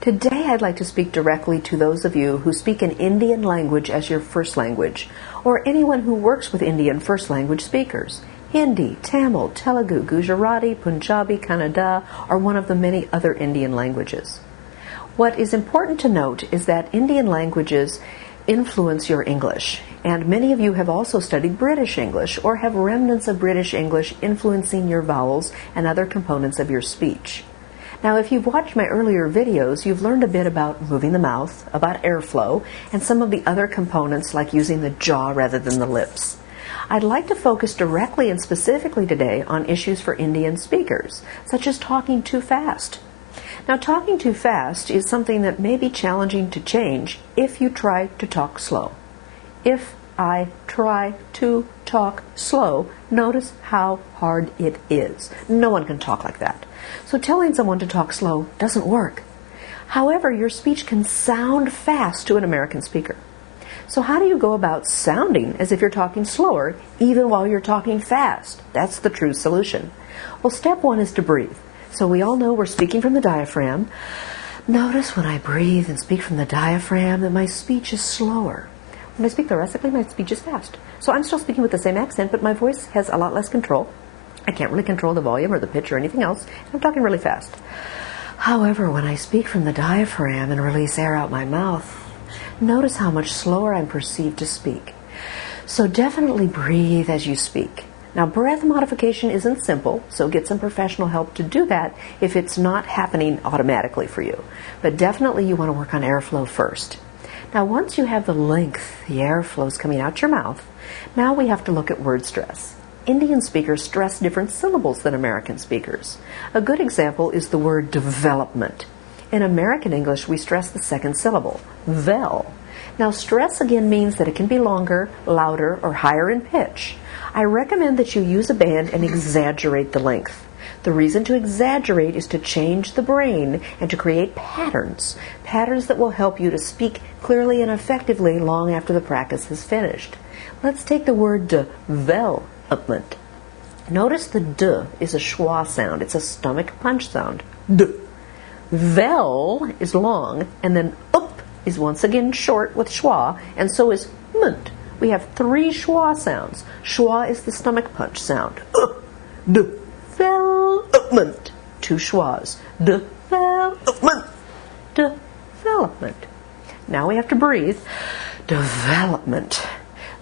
Today I'd like to speak directly to those of you who speak an Indian language as your first language, or anyone who works with Indian first language speakers. Hindi, Tamil, Telugu, Gujarati, Punjabi, Kannada, or one of the many other Indian languages. What is important to note is that Indian languages influence your English, and many of you have also studied British English or have remnants of British English influencing your vowels and other components of your speech. Now, if you've watched my earlier videos, you've learned a bit about moving the mouth, about airflow, and some of the other components like using the jaw rather than the lips. I'd like to focus directly and specifically today on issues for Indian speakers, such as talking too fast. Now, talking too fast is something that may be challenging to change if you try to talk slow. If I try to talk slow, notice how hard it is. No one can talk like that. So telling someone to talk slow doesn't work. However, your speech can sound fast to an American speaker. So how do you go about sounding as if you're talking slower, even while you're talking fast? That's the true solution. Well, step one is to breathe. So we all know we're speaking from the diaphragm. Notice when I breathe and speak from the diaphragm that my speech is slower. When I speak thoracically, my speech is fast. So I'm still speaking with the same accent, but my voice has a lot less control. I can't really control the volume or the pitch or anything else. I'm talking really fast. However, when I speak from the diaphragm and release air out my mouth, notice how much slower I'm perceived to speak. So definitely breathe as you speak. Now, breath modification isn't simple, so get some professional help to do that if it's not happening automatically for you. But definitely you want to work on airflow first. Now, once you have the length, the airflows coming out your mouth, now we have to look at word stress. Indian speakers stress different syllables than American speakers. A good example is the word development. In American English, we stress the second syllable, vel. Now, stress again means that it can be longer, louder, or higher in pitch. I recommend that you use a band and exaggerate the length. The reason to exaggerate is to change the brain and to create patterns that will help you to speak clearly and effectively long after the practice is finished. Let's take the word development. Notice the d is a schwa sound. It's a stomach punch sound. D. Vel is long, and then up is once again short with schwa, and so is ment. We have three schwa sounds. Schwa is the stomach punch sound. Development. Two schwas. Development. Development. Now we have to breathe. Development.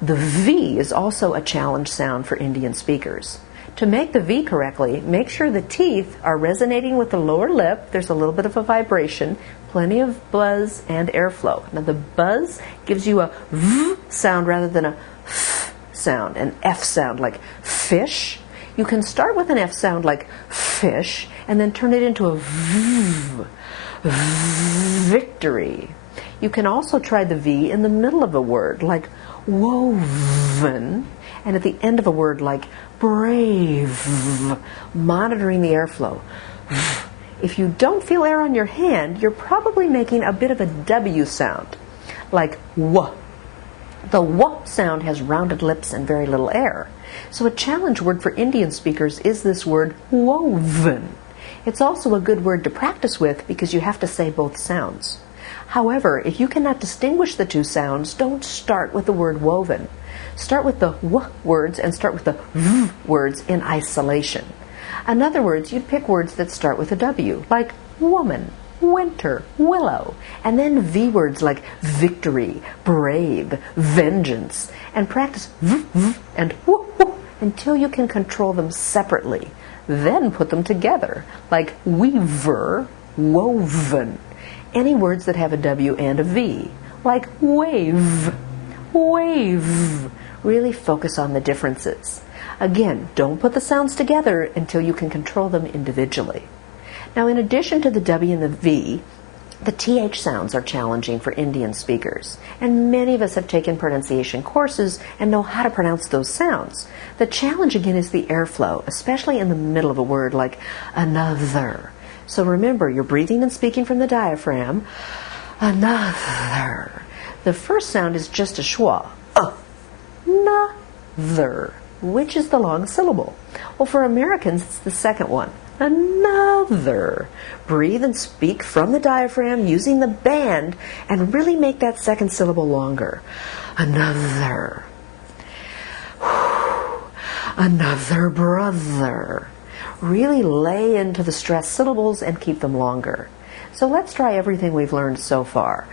The V is also a challenge sound for Indian speakers. To make the V correctly, make sure the teeth are resonating with the lower lip. There's a little bit of a vibration, plenty of buzz and airflow. Now the buzz gives you a V sound rather than a F sound, an F sound like fish. You can start with an F sound like fish and then turn it into a V, victory. You can also try the V in the middle of a word like woven, and at the end of a word like brave, monitoring the airflow. If you don't feel air on your hand, you're probably making a bit of a W sound, like W. The W sound has rounded lips and very little air. So a challenge word for Indian speakers is this word woven. It's also a good word to practice with because you have to say both sounds. However, if you cannot distinguish the two sounds, don't start with the word woven. Start with the W words and start with the V words in isolation. In other words, you'd pick words that start with a W, like woman, winter, willow, and then V words like victory, brave, vengeance, and practice V, V and W, W until you can control them separately. Then put them together, like weaver, woven. Any words that have a W and a V, like wave, wave. Really focus on the differences. Again, don't put the sounds together until you can control them individually. Now, in addition to the W and the V, the TH sounds are challenging for Indian speakers, and many of us have taken pronunciation courses and know how to pronounce those sounds. The challenge again is the airflow, especially in the middle of a word like another. So remember, you're breathing and speaking from the diaphragm. Another. The first sound is just a schwa. Another. Which is the long syllable? Well, for Americans, it's the second one. Another. Breathe and speak from the diaphragm using the band and really make that second syllable longer. Another. Another brother. Really lay into the stressed syllables and keep them longer. So let's try everything we've learned so far.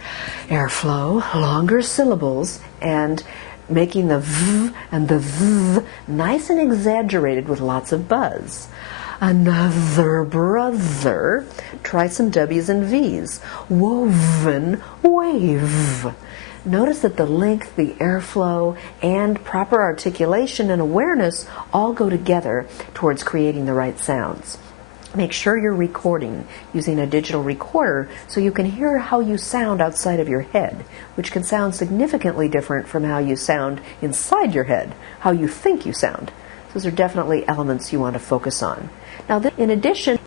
Airflow, longer syllables, and making the v and the v nice and exaggerated with lots of buzz. Another brother. Try some W's and V's. Woven, wave. Notice that the length, the airflow, and proper articulation and awareness all go together towards creating the right sounds. Make sure you're recording using a digital recorder so you can hear how you sound outside of your head, which can sound significantly different from how you sound inside your head, how you think you sound. Those are definitely elements you want to focus on. Now, in addition,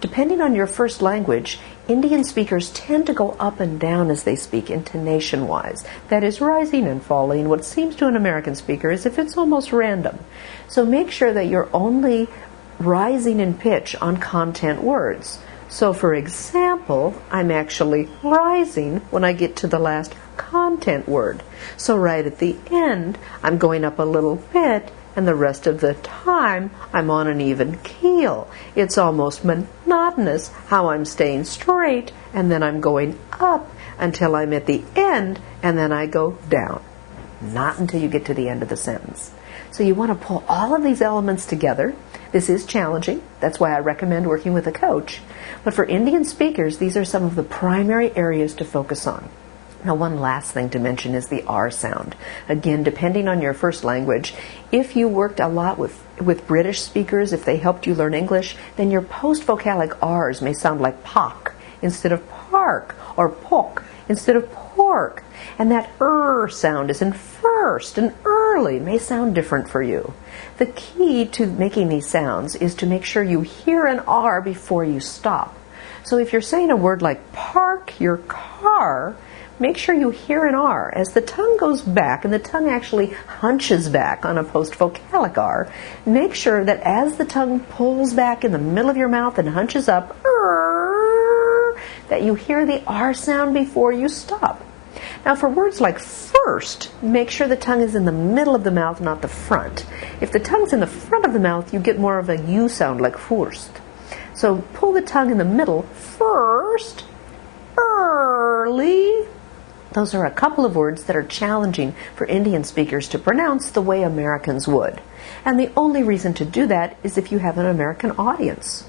depending on your first language, Indian speakers tend to go up and down as they speak intonation-wise. That is, rising and falling. What seems to an American speaker is if it's almost random. So make sure that you're only rising in pitch on content words. So for example, I'm actually rising when I get to the last content word. So right at the end, I'm going up a little bit, and the rest of the time, I'm on an even keel. It's almost monotonous how I'm staying straight, and then I'm going up until I'm at the end, and then I go down. Not until you get to the end of the sentence. So you want to pull all of these elements together. This is challenging. That's why I recommend working with a coach. But for Indian speakers, these are some of the primary areas to focus on. Now, one last thing to mention is the R sound. Again, depending on your first language, if you worked a lot with British speakers, if they helped you learn English, then your post-vocalic R's may sound like pock instead of park, or pock instead of pork. And that sound is in first, and early may sound different for you. The key to making these sounds is to make sure you hear an R before you stop. So if you're saying a word like park your car, make sure you hear an R. As the tongue goes back, and the tongue actually hunches back on a post-vocalic R, make sure that as the tongue pulls back in the middle of your mouth and hunches up, that you hear the R sound before you stop. Now for words like first, make sure the tongue is in the middle of the mouth, not the front. If the tongue's in the front of the mouth, you get more of a U sound, like first. So pull the tongue in the middle, first, early. Those are a couple of words that are challenging for Indian speakers to pronounce the way Americans would. And the only reason to do that is if you have an American audience.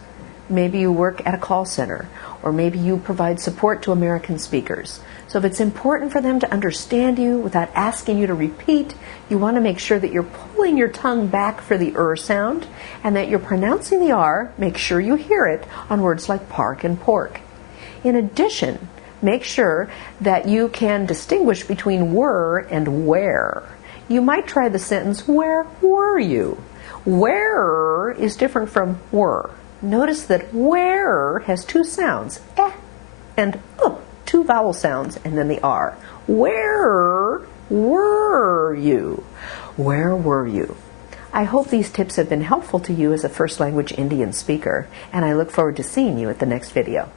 Maybe you work at a call center, or maybe you provide support to American speakers. So if it's important for them to understand you without asking you to repeat, you want to make sure that you're pulling your tongue back for the sound, and that you're pronouncing the R. Make sure you hear it on words like park and pork. In addition, make sure that you can distinguish between were and where. You might try the sentence, where were you? Where is different from were. Notice that where has two sounds, eh and two vowel sounds, and then the R. Where were you? Where were you? I hope these tips have been helpful to you as a first language Indian speaker, and I look forward to seeing you at the next video.